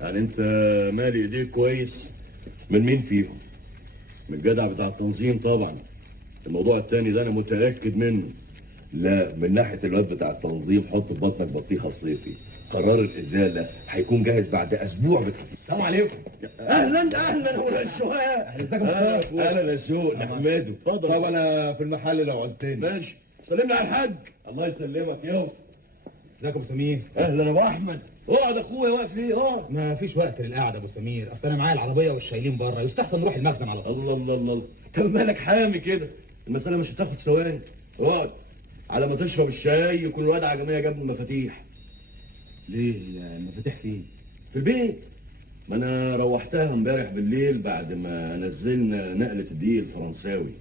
يعني انت مالي ايديك كويس؟ من مين فيهم؟ من الجدع بتاع التنظيم طبعا. الموضوع التاني ده انا متأكد منه. لا، من ناحية الواد بتاع التنظيم حط في بطنك بطيخة صيفي. قرار الإزالة هيكون جاهز بعد أسبوع بالكتير. السلام عليكم. اهلا ولا الشهاء. اهلا، ازيك يا مختار؟ أهلا يا شوق، نحمده. اتفضل. طب أنا في المحل لو عوزتني. ماشي، سلم لي على الحاج. الله يسلمك يوسف. ازيك يا ابو سمير؟ اهلا يا ابو احمد. اقعد اخويا، واقف ليه؟ اقعد. ما فيش وقت للقعده يا ابو سمير، اصل انا معايا العربيه والشايلين بره، يستحسن نروح المخزن على طول. الله طب مالك حامي كده؟ المسألة مش هتاخد ثواني. اقعد على ما تشرب الشاي يكون الواد عجمية جاب المفاتيح. ليه المفاتيح فين؟ في البيت. ما انا روحتها امبارح بالليل بعد ما نزلنا نقلة الدقيق الفرنساوي.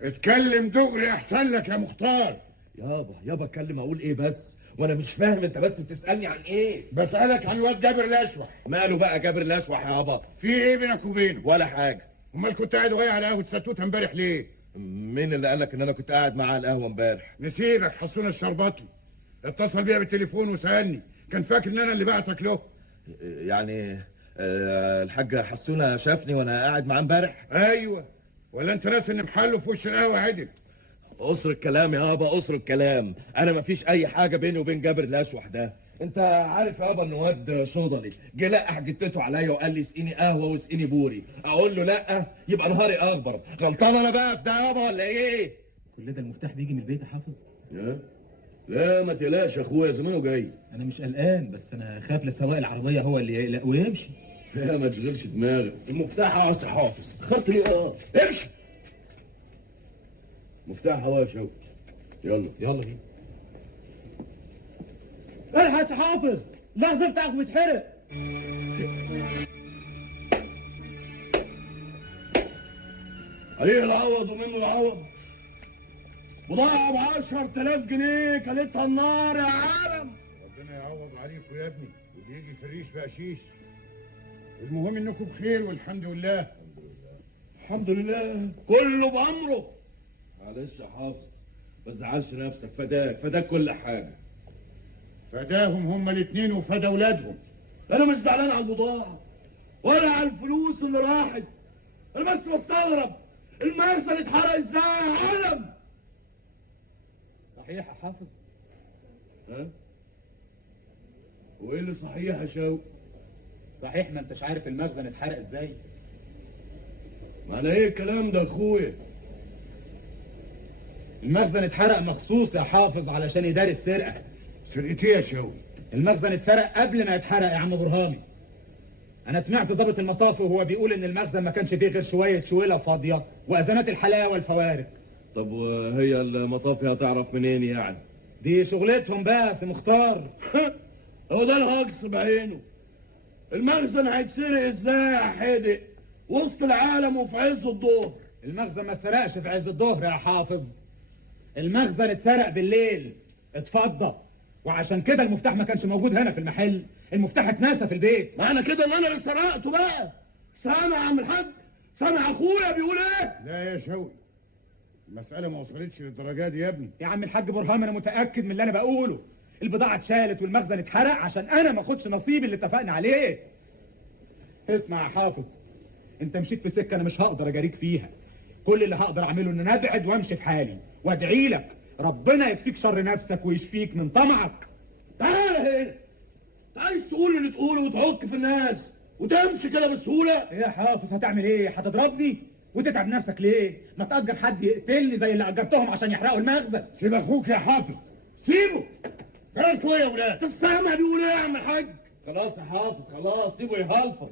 اتكلم دغري احسن لك يا مختار. يابا اتكلم اقول ايه بس؟ وانا مش فاهم انت بس بتسالني عن ايه؟ بسألك عن الواد جابر الاشوح. ماله بقى جابر الاشوح يابا؟ في ايه بينك وبينه؟ ولا حاجه. امال كنت قاعد وهي على قهوه ستوته امبارح ليه؟ مين اللي قالك ان انا كنت قاعد معاه على القهوه امبارح؟ نسيبك حسون الشربطي اتصل بيا بالتليفون وسالني، كان فاكر ان انا اللي بعتك له. يعني الحاج حسونه شافني وانا قاعد معاه امبارح؟ ايوه، ولا انت ناس ان محله في وش القهوه عدل؟ قصر الكلام يابا، قصر الكلام. انا مفيش اي حاجه بيني وبين جابر الاشوح ده. انت عارف يابا ان واد شوضلي جه لقح جتته عليا وقال لي اسقيني قهوه واسقيني بوري، اقول له لا يبقى نهاري اخضر. غلطان انا بقى في ده يابا ولا ايه؟ كل ده المفتاح بيجي من البيت يا حافظ؟ لا ما تقلقش يا اخويا، زمانه جاي. انا مش قلقان، بس انا خاف لسواق العربيه هو اللي يقلق ويمشي. لا ما تشغلش دماغك، المفتاح عاوز حافظ. خرت ليه؟ امشي. مفتاح هوا يا شوقي. يلا بينا. الحق يا حافظ، اللحظه بتاعك بتحرق. عليه العوض ومنه العوض. بضاعة ب10,000 جنيه كلتها النار يا عالم. ربنا يعوض عليكم يا ابني، واللي يجي في الريش بقشيش. المهم انكم بخير والحمد لله. الحمد لله، كله بأمره. معلش يا حافظ، ما تزعلش نفسك، فداك كل حاجه. فداهم هما الاتنين وفدى اولادهم. انا مش زعلان على البضاعة ولا على الفلوس اللي راحت، انا بس بستغرب المخزن اتحرق ازاي يا عالم. صحيح يا حافظ؟ وايه اللي صحيح يا شوقي؟ صحيح ما انتش عارف المخزن اتحرق ازاي؟ معنى ايه الكلام ده يا اخويا؟ المخزن اتحرق مخصوص يا حافظ علشان يداري السرقه. سرقتي يا شوقي؟ المخزن اتسرق قبل ما يتحرق يا عم برهامي. انا سمعت ضابط المطاف وهو بيقول ان المخزن ما كانش فيه غير شويه شويله فاضيه وازمات الحلاوه والفوارق. طب وهي المطافي هتعرف منين يعني؟ دي شغلتهم بس مختار. هو ده الهجص بعينه. المخزن هيتسرق ازاي يا حدق وسط العالم وفي عز الظهر؟ المخزن ما اتسرقش في عز الظهر يا حافظ، المخزن اتسرق بالليل اتفضى، وعشان كده المفتاح ما كانش موجود هنا في المحل، المفتاح اتنسى في البيت. معنى كده ان انا اللي سرقته بقى. سامع يا عم الحاج؟ سامع اخويا بيقول ايه؟ لا يا شوقي، المسألة ما وصلتش للدرجة دي يا ابني. يا عم الحاج برهام انا متأكد من اللي انا بقوله، البضاعة اتشالت والمخزن اتحرق عشان انا ما اخدش نصيبي اللي اتفقنا عليه. اسمع يا حافظ، انت مشيت في سكة انا مش هقدر اجاريك فيها، كل اللي هقدر اعمله ان انا ابعد وامشي في حالي وادعي لك ربنا يكفيك شر نفسك ويشفيك من طمعك. تعال هنا، انت عايز تقول اللي تقوله وتعك في الناس وتمشي كده بسهولة؟ ايه يا حافظ هتعمل ايه؟ هتضربني وتتعب نفسك ليه؟ ما تأجر حد يقتلني زي اللي أجرتهم عشان يحرقوا المخزن. سيب اخوك يا حافظ، سيبه. خلاص شويه يا ولاد. السامع بيقول ايه يا عم الحاج؟ خلاص يا حافظ، خلاص سيبه يهلفظ.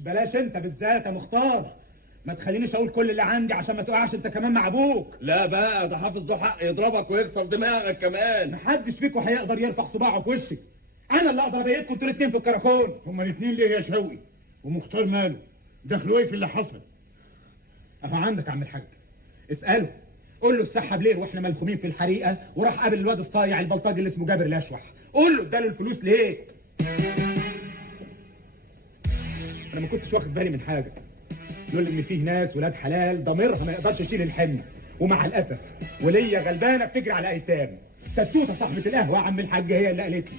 بلاش انت بالذات يا مختار، ما تخلينيش اقول كل اللي عندي عشان ما تقعش انت كمان مع ابوك. لا بقى، ده حافظ له حق يضربك ويكسر دماغك كمان. محدش فيكم هيقدر يرفع صباعه في وشك، انا اللي اقدر ابيتكم انتوا الاتنين في الكراكون. هما الاتنين ليه يا شوقي؟ ومختار ماله؟ دخلوا ايه في اللي حصل؟ اهو عندك يا عم الحاج، اساله قول له اتسحب ليه واحنا ملخومين في الحريقه وراح قابل الواد الصايع البلطجي اللي اسمه جابر الاشوح، قول له اداله الفلوس ليه. انا ما كنتش واخد بالي من حاجه، دول ان فيه ناس ولاد حلال ضميرها ما يقدرش يشيل الحمل، ومع الاسف وليا غلبانه بتجري على ايتام. ستوته صاحبه القهوه يا عم الحاج هي اللي قالت لي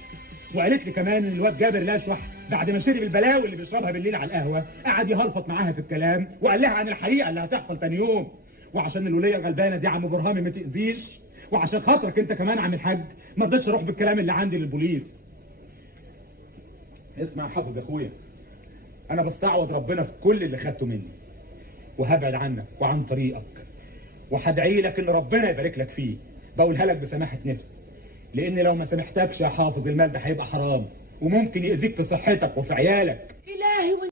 وقالت لي كمان ان الواد جابر الاشوح بعد ما شرب البلاوي اللي بيشربها بالليل على القهوه قعد يهلفط معاها في الكلام وقال لها عن الحقيقه اللي هتحصل تاني يوم. وعشان الوليه الغلبانه دي عم برهامي ما تاذيش، وعشان خاطرك انت كمان عم الحاج ما رضيتش اروح بالكلام اللي عندي للبوليس. اسمع يا حافظ يا اخويا، انا بستعوض ربنا في كل اللي خدته مني، وهبعد عنك وعن طريقك، وهدعي لك ان ربنا يبارك لك فيه. بقولها لك بسماحه نفس، لان لو ما سامحتكش يا حافظ المال ده هيبقى حرام وممكن يأذيك في صحتك وفي عيالك. إلهي